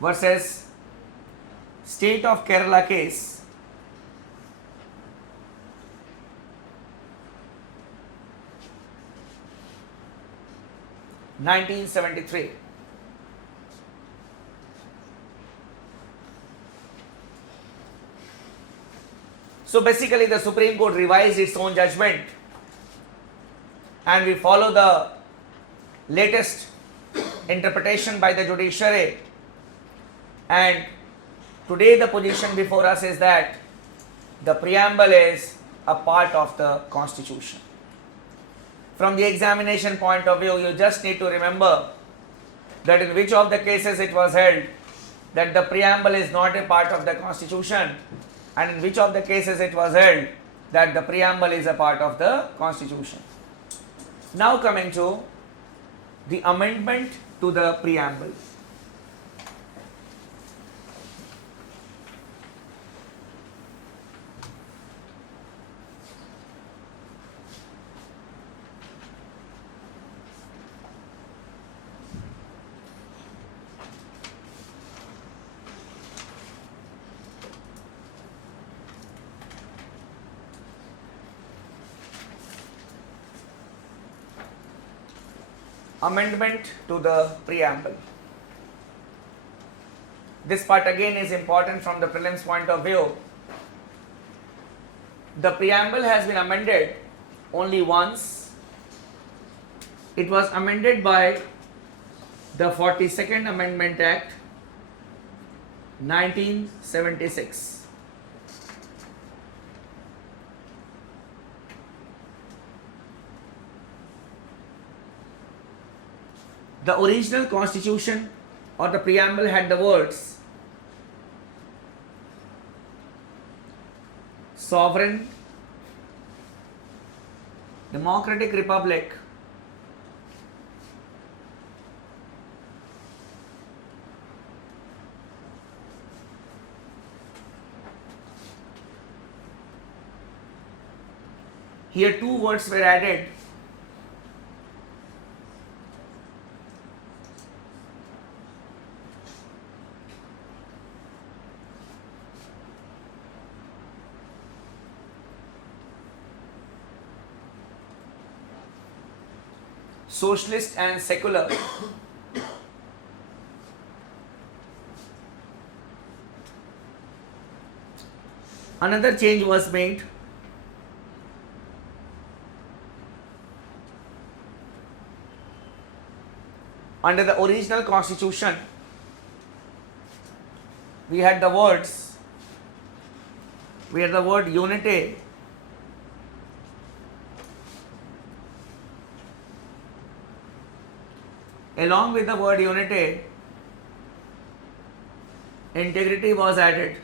versus State of Kerala case, (1973). So basically the Supreme Court revised its own judgment and we follow the latest interpretation by the judiciary, and today the position before us is that the preamble is a part of the Constitution. From the examination point of view, you just need to remember that in which of the cases it was held that the preamble is not a part of the Constitution, and in which of the cases it was held that the preamble is a part of the Constitution. Now coming to the amendment to the preamble. Amendment to the preamble. This part again is important from the prelims point of view. The preamble has been amended only once. It was amended by the 42nd Amendment Act 1976. The original constitution or the preamble had the words sovereign, democratic republic, here two words were added, socialist and secular. Another change was made. Under the original constitution, we had the word unity, along with the word unity, integrity was added.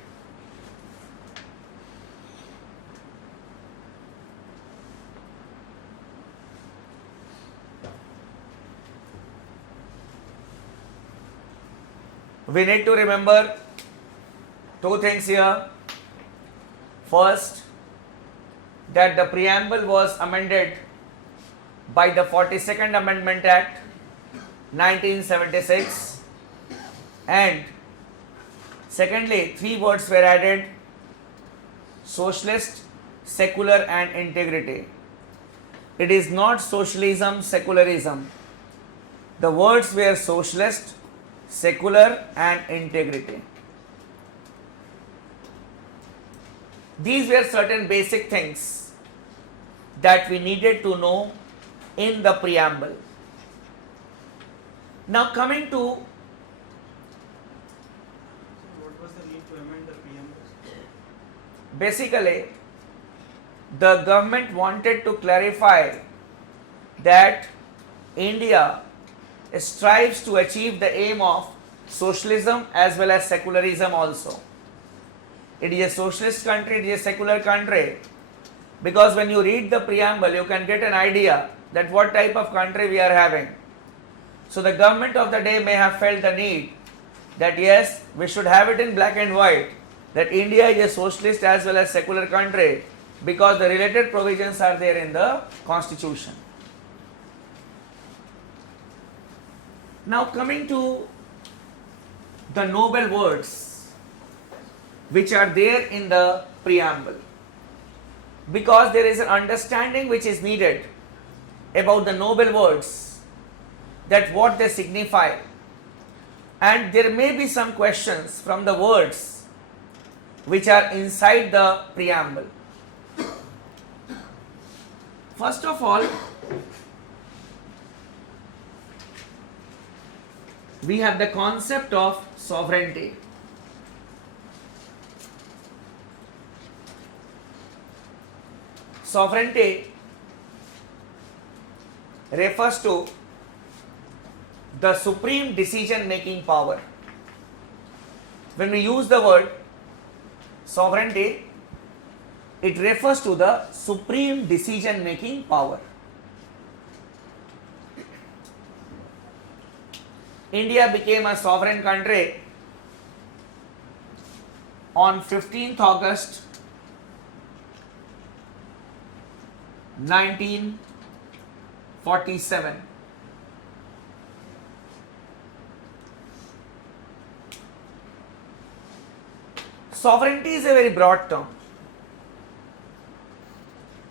We need to remember two things here. First, that the preamble was amended by the 42nd Amendment Act 1976, and secondly, three words were added: socialist, secular and integrity. It is not socialism, secularism. The words were socialist, secular and integrity. These were certain basic things that we needed to know in the preamble. Now coming to what was the need to amend the preamble? Basically, the government wanted to clarify that India strives to achieve the aim of socialism as well as secularism also. It is a socialist country, it is a secular country, because when you read the preamble, you can get an idea that what type of country we are having. So the government of the day may have felt the need that yes, we should have it in black and white, that India is a socialist as well as secular country, because the related provisions are there in the constitution. Now coming to the noble words which are there in the preamble, because there is an understanding which is needed about the noble words, that what they signify, and there may be some questions from the words which are inside the preamble. First of all, we have the concept of sovereignty. Sovereignty refers to the supreme decision making power. When we use the word sovereignty, it refers to the supreme decision making power. India became a sovereign country on 15th August 1947. Sovereignty is a very broad term.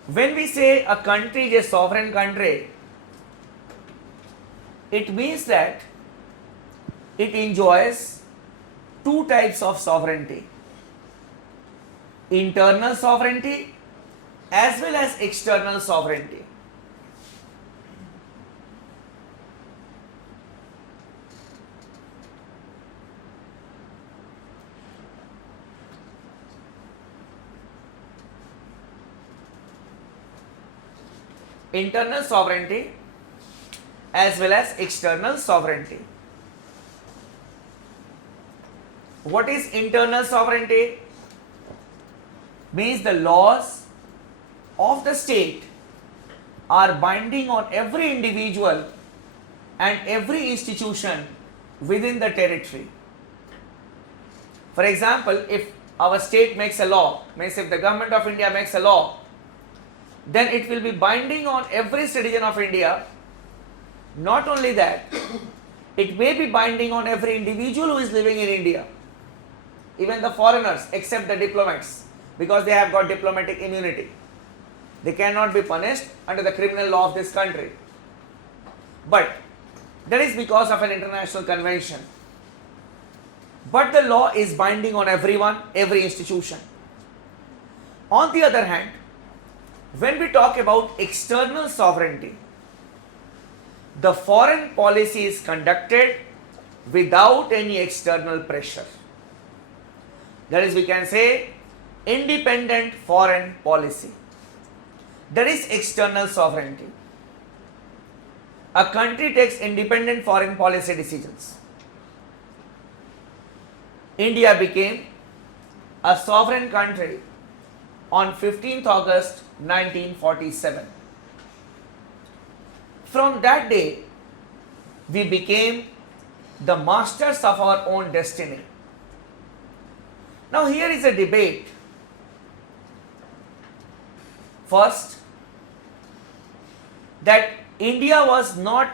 When we say a country is a sovereign country, it means that it enjoys two types of sovereignty: internal sovereignty as well as external sovereignty. Internal sovereignty as well as external sovereignty. What is internal sovereignty? Means the laws of the state are binding on every individual and every institution within the territory. For example, if our state makes a law, means if the government of India makes a law, then it will be binding on every citizen of India. Not only that, it may be binding on every individual who is living in India, even the foreigners except the diplomats, because they have got diplomatic immunity. They cannot be punished under the criminal law of this country. But that is because of an international convention. But the law is binding on everyone, every institution. On the other hand, when we talk about external sovereignty, the foreign policy is conducted without any external pressure. That is, we can say, independent foreign policy. That is external sovereignty. A country takes independent foreign policy decisions. India became a sovereign country on 15th August 1947. From that day, we became the masters of our own destiny. Now here is a debate. First, that India was not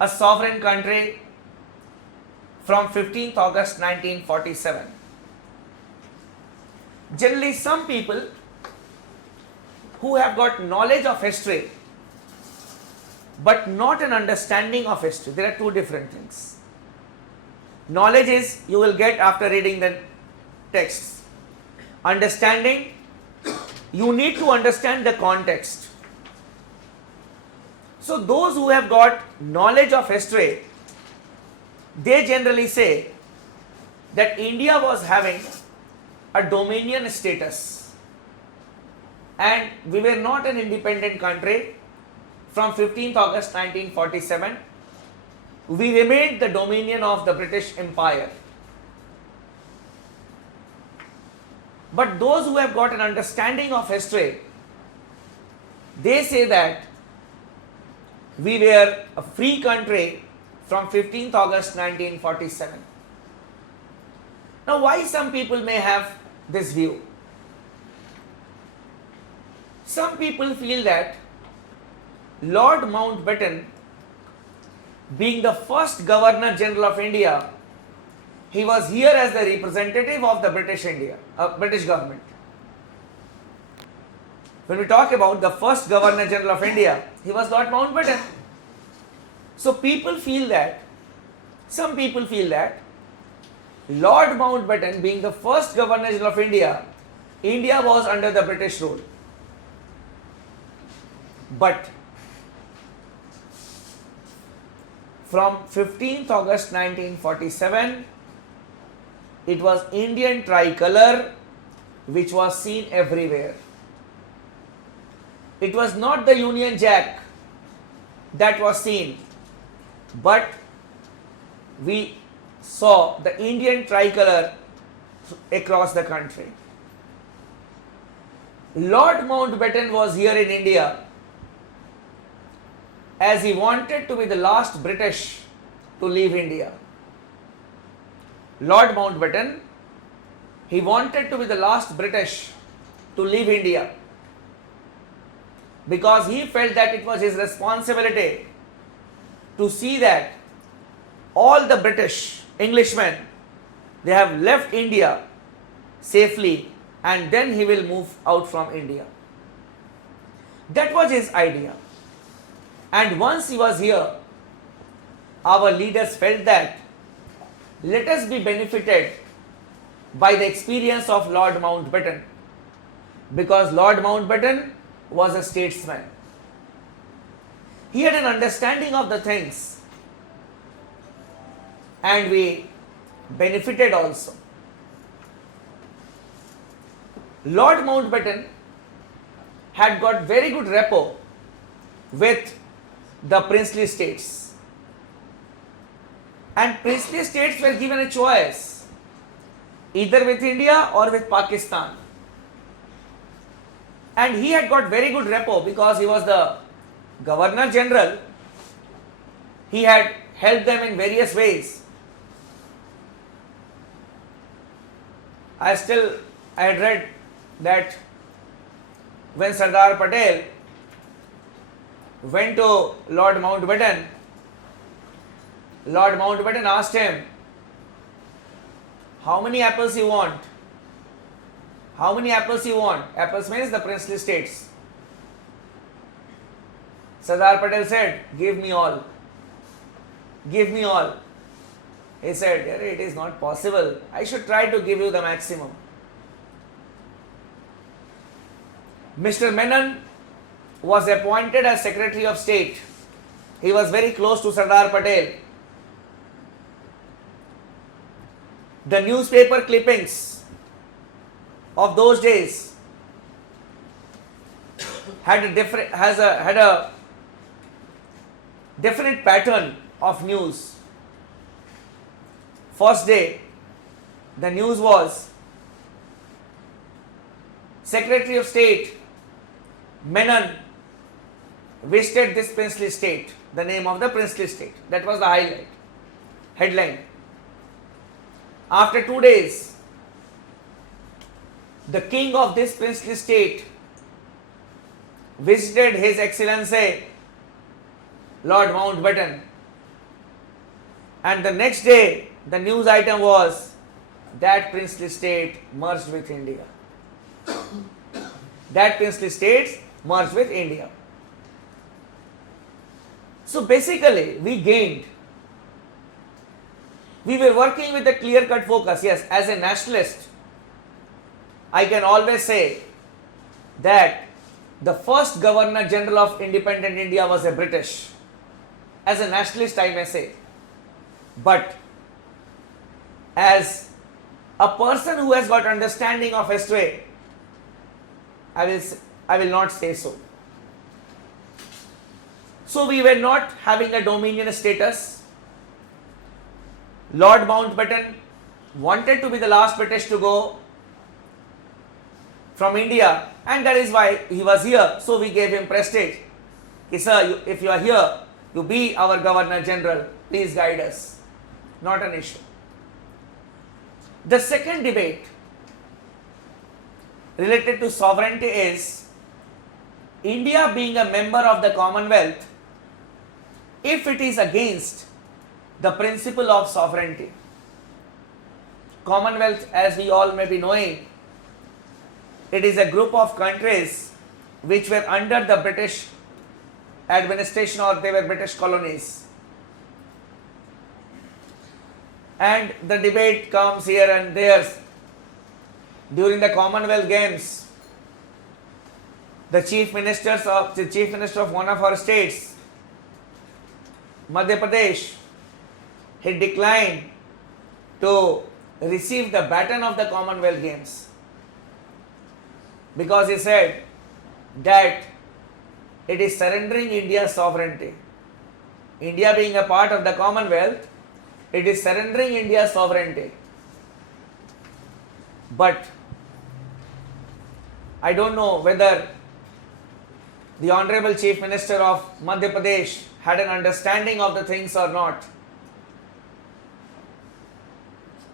a sovereign country from 15th August 1947. Generally, some people who have got knowledge of history but not an understanding of history, there are two different things. Knowledge is you will get after reading the texts. Understanding, you need to understand the context. So those who have got knowledge of history, they generally say that India was having a dominion status and we were not an independent country from 15th August 1947. We remained the dominion of the British Empire. But those who have got an understanding of history, they say that we were a free country from 15th August 1947. Now, why some people may have this view? Some people feel that Lord Mountbatten, being the first Governor General of India, he was here as the representative of the British government. When we talk about the first Governor General of India, he was Lord Mountbatten. So some people feel that Lord Mountbatten being the first Governor General of India, India was under the British rule. But from 15th August 1947, it was Indian tricolor which was seen everywhere. It was not the Union Jack that was seen, but we saw the Indian tricolor across the country. Lord Mountbatten was here in India as he wanted to be the last British to leave India. Lord Mountbatten, he wanted to be the last British to leave India because he felt that it was his responsibility to see that all the British, Englishmen, they have left India safely and then he will move out from India. That was his idea. And once he was here, our leaders felt that let us be benefited by the experience of Lord Mountbatten, because Lord Mountbatten was a statesman. He had an understanding of the things and we benefited also. Lord Mountbatten had got very good rapport with the princely states, and princely states were given a choice either with India or with Pakistan, and he had got very good rapport because he was the Governor General. He had helped them in various ways. I had read that when Sardar Patel went to Lord Mountbatten, Lord Mountbatten asked him, how many apples you want? How many apples you want? Apples means the princely states. Sardar Patel said, give me all. Give me all. He said, it is not possible. I should try to give you the maximum. Mr. Menon was appointed as Secretary of State. He was very close to Sardar Patel. The newspaper clippings of those days had a different pattern of news. First day, the news was Secretary of State Menon visited this princely state, the name of the princely state. That was the headline. After 2 days, the king of this princely state visited His Excellency Lord Mountbatten, and the next day the news item was that princely state merged with India. That princely states merged with India. So basically we gained. We were working with a clear-cut focus. Yes, as a nationalist, I can always say that the first Governor General of independent India was a British. As a nationalist, I may say. But as a person who has got understanding of history, I will not say so. So we were not having a dominion status. Lord Mountbatten wanted to be the last British to go from India, and that is why he was here. So we gave him prestige. Sir, if you are here, you be our Governor General. Please guide us. Not an issue. The second debate related to sovereignty is India being a member of the Commonwealth, if it is against the principle of sovereignty. Commonwealth, as we all may be knowing, it is a group of countries which were under the British administration, or they were British colonies. And the debate comes here and there. During the Commonwealth Games, the chief minister of one of our states, Madhya Pradesh, he declined to receive the baton of the Commonwealth Games because he said that it is surrendering India's sovereignty. India being a part of the Commonwealth, it is surrendering India's sovereignty. But I don't know whether the Honorable Chief Minister of Madhya Pradesh had an understanding of the things or not.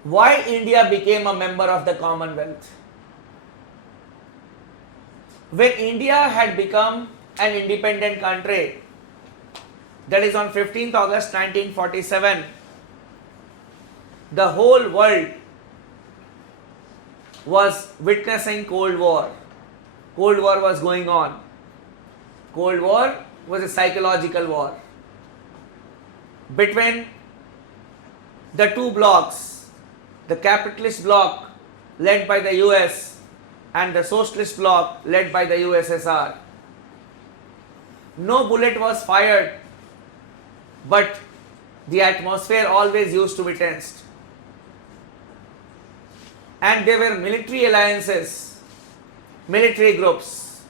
Why India became a member of the Commonwealth? When India had become an independent country, that is on 15th August 1947, the whole world was witnessing Cold War. Cold War was going on. Cold War was a psychological war between the two blocks, the capitalist bloc led by the US and the socialist bloc led by the USSR. No bullet was fired, but the atmosphere always used to be tensed. And there were military alliances, military groups.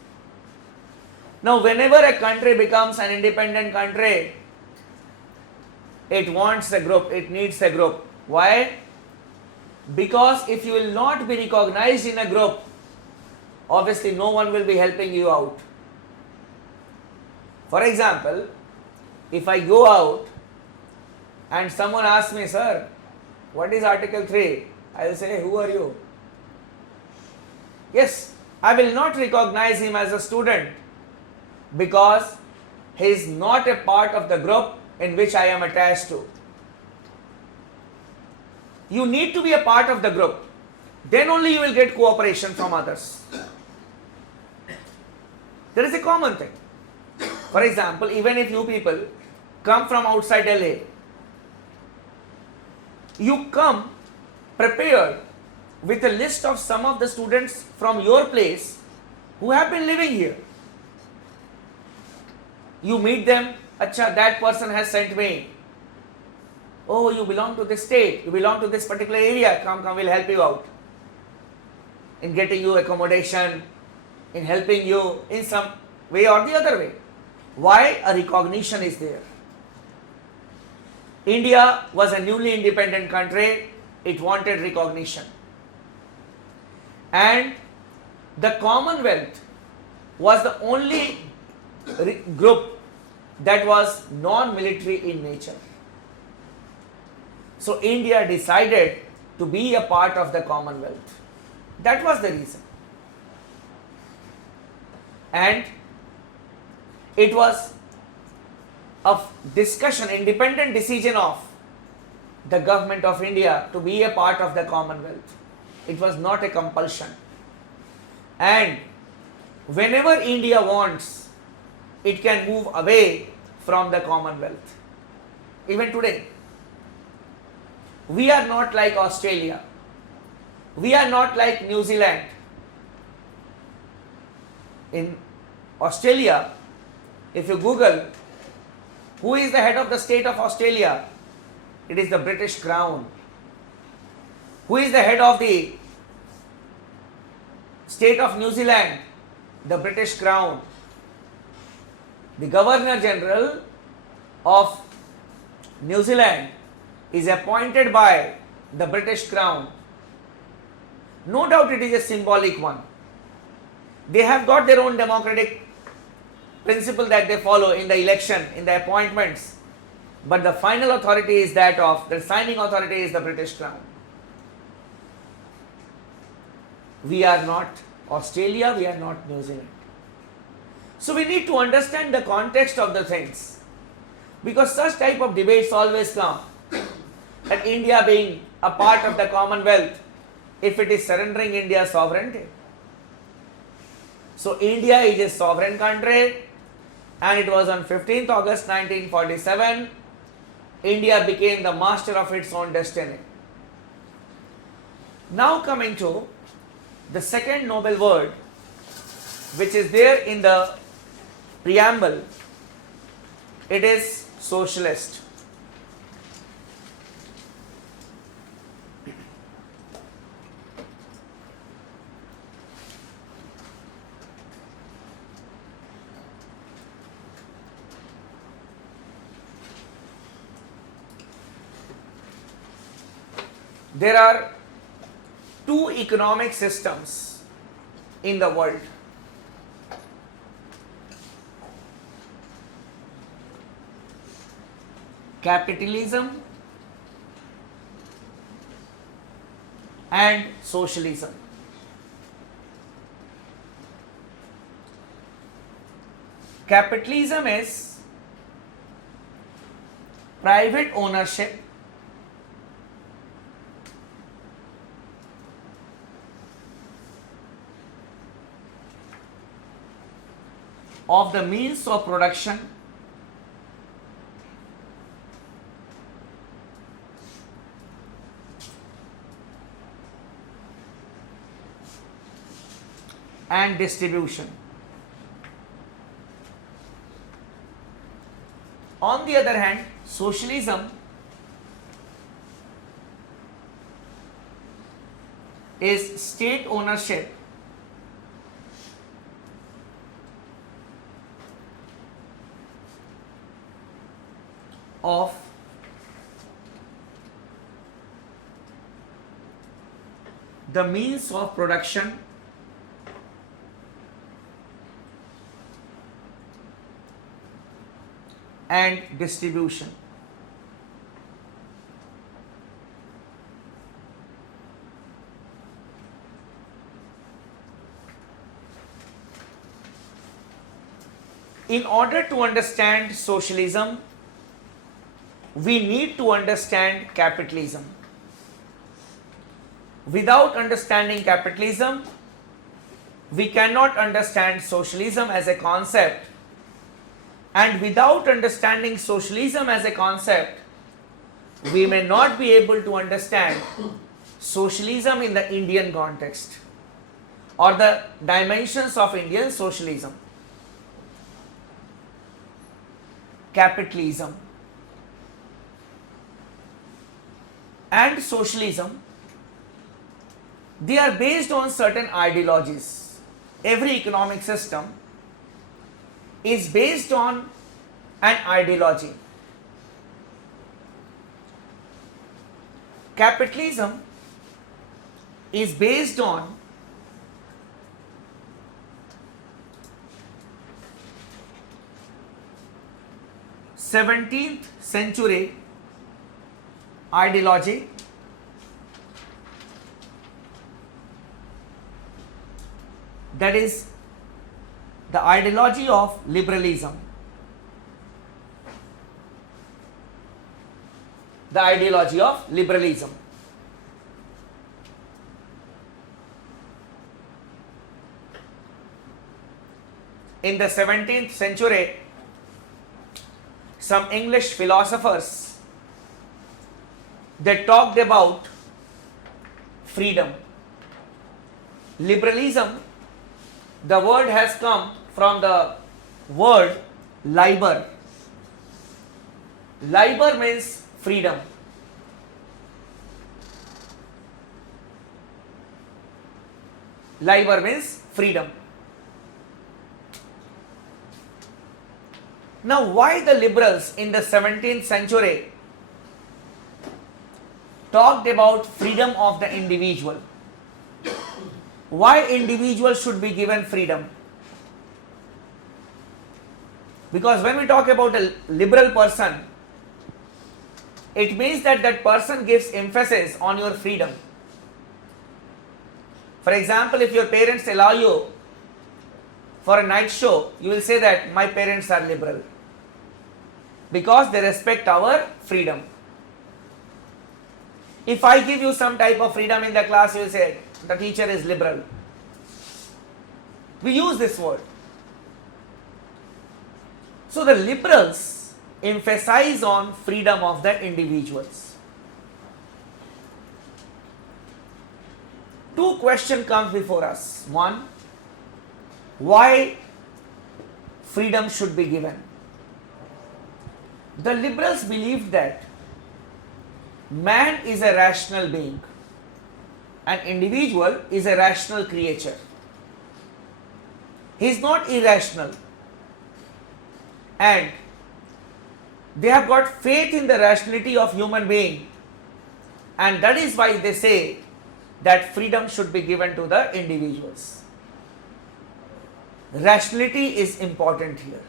Now, whenever a country becomes an independent country, it wants a group, it needs a group. Why? Because if you will not be recognized in a group, obviously no one will be helping you out. For example, if I go out and someone asks me, sir, what is Article 3? I will say, who are you? Yes, I will not recognize him as a student because he is not a part of the group in which I am attached to. You need to be a part of the group. Then only you will get cooperation from others. There is a common thing. For example, even if you people come from outside LA, you come prepared with a list of some of the students from your place who have been living here. You meet them, acha, that person has sent me. Oh, you belong to this state, you belong to this particular area, come, we'll help you out. In getting you accommodation, in helping you in some way or the other way. Why? A recognition is there. India was a newly independent country, it wanted recognition. And the Commonwealth was the only group that was non-military in nature. So India decided to be a part of the Commonwealth. That was the reason. And it was a discussion, independent decision of the government of India to be a part of the Commonwealth. It was not a compulsion. And whenever India wants, it can move away from the Commonwealth. Even today, we are not like Australia. We are not like New Zealand. In Australia, if you Google, who is the head of the state of Australia? It is the British Crown. Who is the head of the state of New Zealand? The British Crown. The Governor General of New Zealand is appointed by the British Crown. No doubt it is a symbolic one. They have got their own democratic principle that they follow in the election, in the appointments. But the final authority is that of, the signing authority is the British Crown. We are not Australia, we are not New Zealand. So we need to understand the context of the things. Because such type of debates always come. that India being a part of the Commonwealth, if it is surrendering India's sovereignty. So India is a sovereign country, and it was on 15th August 1947, India became the master of its own destiny. Now coming to the second noble word, which is there in the preamble, it is socialist. There are two economic systems in the world. Capitalism and socialism. Capitalism is private ownership of the means of production and distribution. On the other hand, socialism is state ownership of the means of production and distribution. In order to understand socialism, we need to understand capitalism. Without understanding capitalism, we cannot understand socialism as a concept, and without understanding socialism as a concept, we may not be able to understand socialism in the Indian context or the dimensions of Indian socialism. Capitalism and socialism, they are based on certain ideologies. Every economic system is based on an ideology. Capitalism is based on seventeenth century ideology, that is the ideology of liberalism. The ideology of liberalism. In the 17th century, some English philosophers, they talked about freedom. Liberalism, the word has come from the word liber. Liber means freedom. Liber means freedom. Now, why the liberals in the 17th century talked about freedom of the individual? Why individuals should be given freedom? Because when we talk about a liberal person, it means that that person gives emphasis on your freedom. For example, if your parents allow you for a night show, you will say that my parents are liberal, because they respect our freedom. If I give you some type of freedom in the class, you will say the teacher is liberal. We use this word. So the liberals emphasize on freedom of the individuals. Two questions come before us. One, why freedom should be given? The liberals believe that man is a rational being, an individual is a rational creature. He is not irrational, and they have got faith in the rationality of human being, and that is why they say that freedom should be given to the individuals. Rationality is important here.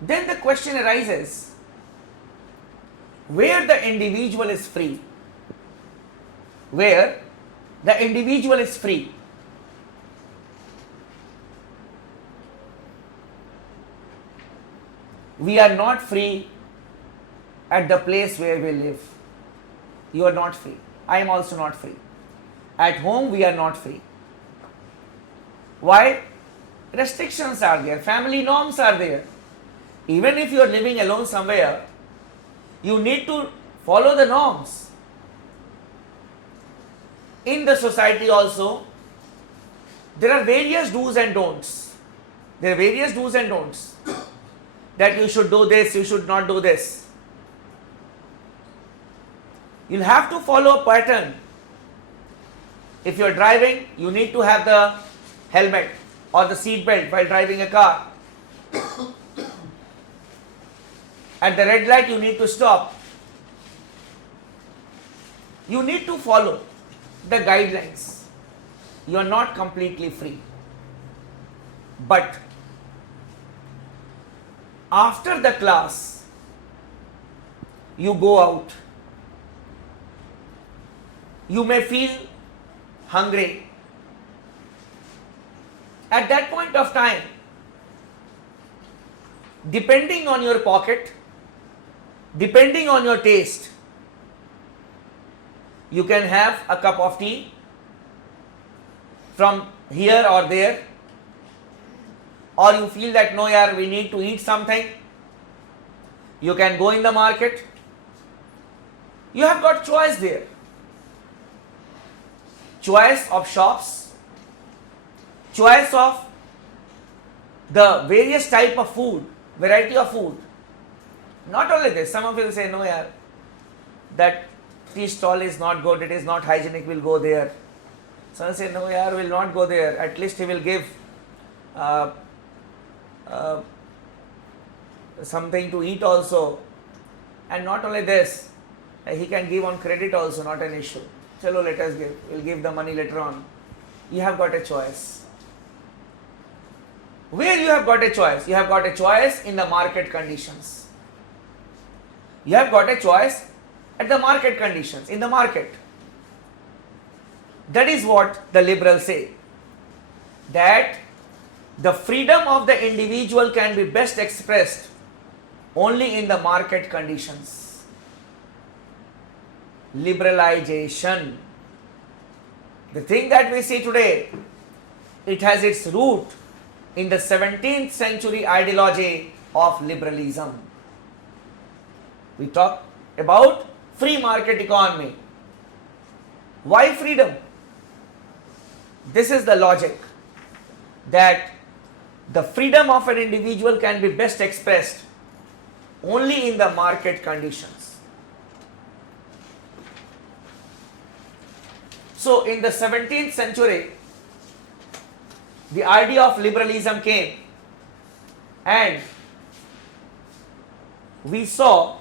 Then the question arises, where the individual is free, where the individual is free, we are not free at the place where we live. You are not free. I am also not free. At home we are not free. Why? Restrictions are there, family norms are there. Even if you are living alone somewhere, you need to follow the norms. In the society also, there are various do's and don'ts. There are various do's and don'ts. That you should do this, you should not do this. You'll have to follow a pattern. If you're driving, you need to have the helmet or the seat belt while driving a car. At the red light, you need to stop. You need to follow the guidelines. You are not completely free. But after the class, you go out. You may feel hungry. At that point of time, depending on your pocket, depending on your taste, you can have a cup of tea from here or there, or you feel that no yaar, we need to eat something, you can go in the market. You have got choice there. Choice of shops, choice of the various type of food, variety of food. Not only this, some of you will say, no yaar, that tea stall is not good, it is not hygienic, we'll go there. Some will say, no yaar, we'll not go there, at least he will give something to eat also. And not only this, he can give on credit also, not an issue. Chalo, let us give, we'll give the money later on. You have got a choice. Where you have got a choice? You have got a choice in the market conditions. You have got a choice at the market conditions, in the market. That is what the liberals say. That the freedom of the individual can be best expressed only in the market conditions. Liberalization. The thing that we see today, it has its root in the 17th century ideology of liberalism. We talk about free market economy. Why freedom? This is the logic, that the freedom of an individual can be best expressed only in the market conditions. So in the 17th century, the idea of liberalism came, and we saw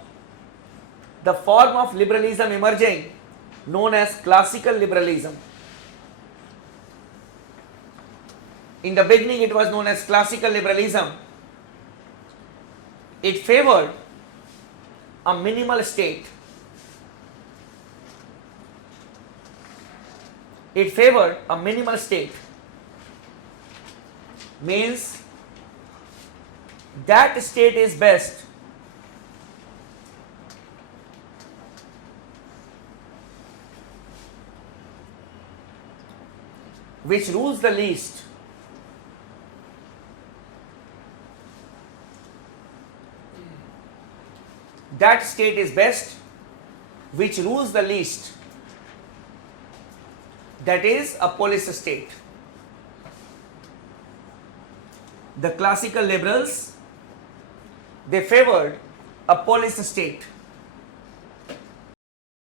the form of liberalism emerging known as classical liberalism. In the beginning, it was known as classical liberalism. It favored a minimal state. It favored a minimal state. Means that state is best which rules the least, that state is best which rules the least, that is a police state. The classical liberals, they favored a police state.